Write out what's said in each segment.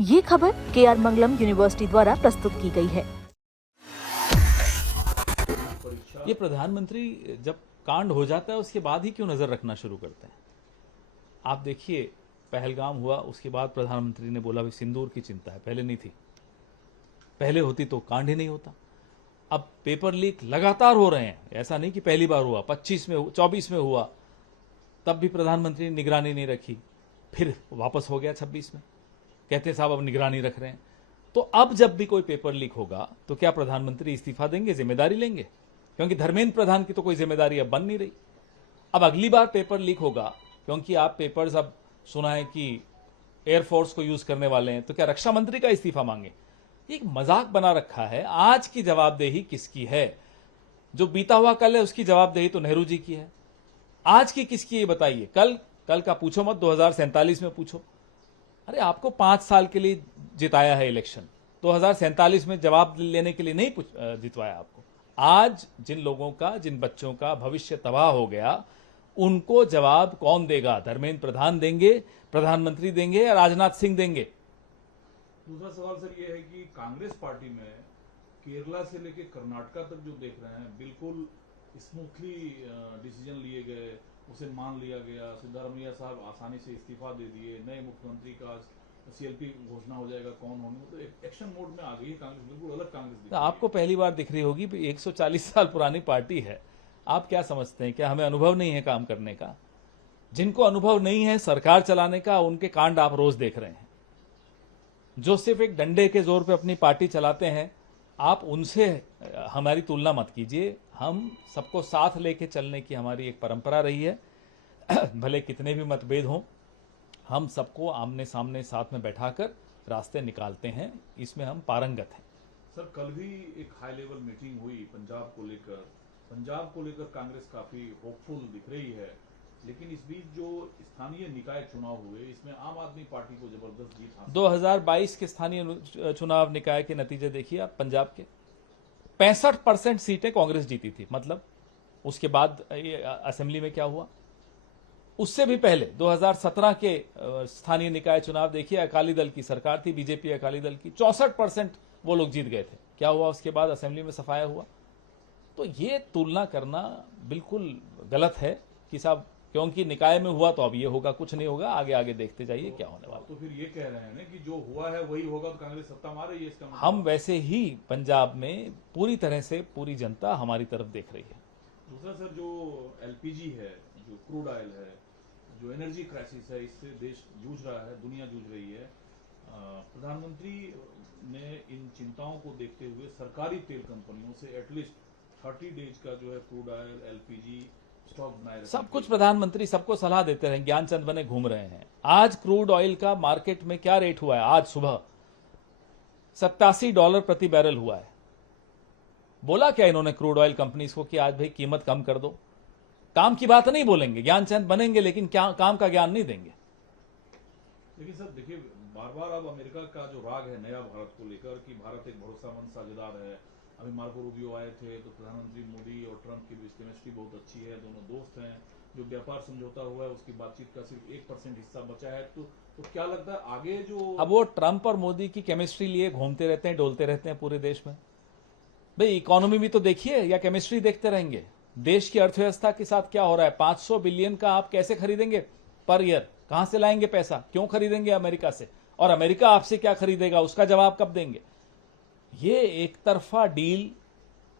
ये खबर KR मंगलम university द्वारा प्रस्तुत की गई है। ये प्रधानमंत्री जब कांड हो जाता है उसके बाद ही क्यों नजर रखना शुरू करते हैं? आप देखिए, पहलगाम हुआ, उसके बाद प्रधानमंत्री ने बोला भी सिंदूर की चिंता है, पहले नहीं थी। पहले होती तो कांड ही नहीं होता। अब पेपर लीक लगातार हो रहे हैं, ऐसा नहीं कि पहली बार हुआ, 25 में 24 में हुआ, तब भी प्रधानमंत्री ने निगरानी नहीं रखी, फिर वापस हो गया 26 में, कहते हैं साहब अब निगरानी रख रहे हैं। तो अब जब भी कोई पेपर लीक होगा तो क्या प्रधानमंत्री इस्तीफा देंगे, जिम्मेदारी लेंगे? क्योंकि धर्मेंद्र प्रधान की तो कोई जिम्मेदारी अब बन नहीं रही। अब अगली बार पेपर लीक होगा, क्योंकि आप पेपर्स अब सुना है कि एयरफोर्स को यूज करने वाले हैं, तो क्या रक्षा मंत्री का इस्तीफा मांगे? एक मजाक बना रखा है। आज की जवाबदेही किसकी है? जो बीता हुआ कल है उसकी जवाबदेही तो नेहरू जी की है। आज की किसकी ये बताइए? कल का पूछो मत, 2047 में पूछो। अरे आपको 5 साल के लिए जिताया है इलेक्शन, 2047 में जवाब लेने के लिए नहीं जितवाया आपको। आज जिन लोगों का, जिन बच्चों का भविष्य तबाह हो गया, उनको जवाब कौन देगा? धर्मेंद्र प्रधान देंगे, प्रधानमंत्री देंगे या राजनाथ सिंह देंगे? दूसरा सवाल सर ये है कि कांग्रेस पार्टी में केरला से लेकर कर्नाटका तक जो देख रहे हैं, बिल्कुल स्मूथली डिसीजन लिए गए, उसे मान लिया गया। सिद्धारमैया साहब आसानी से इस्तीफा दे दिए, नए मुख्यमंत्री का CLP घोषणा हो जाएगा कौन होंगे, तो एक्शन मोड में आ गई है कांग्रेस, बिल्कुल अलग कांग्रेस दिख रही है। आपको पहली बार दिख रही होगी, 140 साल पुरानी पार्टी है। आप क्या समझते हैं, क्या हमें अनुभव नहीं है काम करने का? जिनको अनुभव नहीं है सरकार चलाने का, उनके कांड आप रोज देख रहे हैं। जो सिर्फ एक डंडे के जोर पे अपनी पार्टी चलाते हैं, आप उनसे हमारी तुलना मत कीजिए। हम सबको साथ लेके चलने की हमारी एक परंपरा रही है। भले कितने भी मतभेद हों, हम सबको आमने सामने साथ में बैठाकर रास्ते निकालते हैं, इसमें हम पारंगत हैं। सर कल भी एक हाई लेवल मीटिंग हुई पंजाब को लेकर। पंजाब को लेकर कांग्रेस काफी होपफुल दिख रही है, लेकिन इस बीच जो स्थानीय निकाय चुनाव हुए, इसमें आम आदमी पार्टी को जबरदस्त जीत हासिल। 2022 के स्थानीय चुनाव निकाय के नतीजे देखिए आप। पंजाब के 65% सीटें कांग्रेस जीती थी। मतलब उसके बाद असेंबली में क्या हुआ? उससे भी पहले 2017 के स्थानीय निकाय चुनाव देखिए, अकाली दल की सरकार थी, बीजेपी अकाली दल की, 64% वो लोग जीत गए थे। क्या हुआ उसके बाद? असेंबली में सफाया हुआ। तो ये तुलना करना बिल्कुल गलत है कि साहब क्योंकि निकाय में हुआ तो अब ये होगा, कुछ नहीं होगा, आगे आगे देखते जाइए क्या होने वाला। तो फिर ये कह रहे हैं ना कि जो हुआ है वही होगा, तो कांग्रेस सत्ता में आ रही है, इसका मतलब? हम वैसे ही पंजाब में पूरी तरह से पूरी जनता हमारी तरफ देख रही है। दूसरा सर, जो LPG है, जो क्रूड ऑयल है, जो एनर्जी क्राइसिस है, इससे देश जूझ रहा है, दुनिया जूझ रही है। प्रधानमंत्री ने इन चिंताओं को देखते हुए सरकारी तेल कंपनियों से एटलीस्ट 30 डेज का जो है क्रूड ऑयल, LPG स्टॉक बनाए, सब कुछ प्रधानमंत्री सबको सलाह देते रहे, ज्ञानचंद बने घूम रहे हैं। आज क्रूड ऑयल का मार्केट में क्या रेट हुआ है? आज सुबह $87 प्रति बैरल हुआ है। बोला क्या इन्होंने क्रूड ऑयल कंपनीज को कि आज भाई कीमत कम कर दो? काम की बात नहीं बोलेंगे, ज्ञानचंद बनेंगे, लेकिन क्या काम का ज्ञान नहीं देंगे। लेकिन सर देखिए, बार बार अब अमेरिका का जो राग है नया भारत को लेकर कि भारत एक भरोसेमंद साझेदार है। अभी मार्को रूबियो आए थे, तो प्रधानमंत्री मोदी और ट्रंप की बीच केमिस्ट्री बहुत अच्छी है, दोनों दोस्त हैं। जो व्यापार समझौता हुआ है उसकी बातचीत का सिर्फ 1% हिस्सा बचा है। तो क्या लगता है आगे जो अब वो ट्रंप और मोदी की केमिस्ट्री लिए घूमते रहते हैं, डोलते रहते हैं पूरे देश में। भाई इकोनॉमी भी तो देखिए, या केमिस्ट्री देखते रहेंगे? देश की अर्थव्यवस्था के साथ क्या हो रहा है? 500 बिलियन का आप कैसे खरीदेंगे पर ईयर? कहां से लाएंगे पैसा? क्यों खरीदेंगे अमेरिका से? और अमेरिका आपसे क्या खरीदेगा, उसका जवाब कब देंगे? ये एक तरफा डील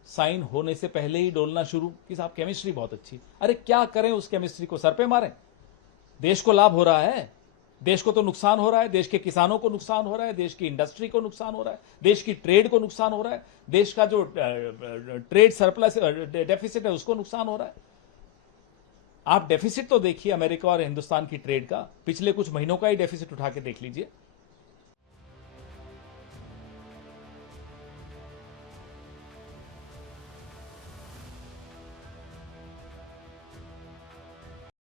साइन होने से पहले ही डोलना शुरू कि साहब केमिस्ट्री बहुत अच्छी। अरे क्या करें उस केमिस्ट्री को? सर पे मारें? देश को लाभ हो रहा है, देश को तो नुकसान हो रहा है, देश के किसानों को नुकसान हो रहा है, देश की इंडस्ट्री को नुकसान हो रहा है, देश की ट्रेड को नुकसान हो रहा है, देश का जो ट्रेड सरप्लस डेफिसिट है उसको नुकसान हो रहा है। आप डेफिसिट तो देखिए अमेरिका और हिंदुस्तान की ट्रेड का, पिछले कुछ महीनों का ही डेफिसिट उठा के देख लीजिए।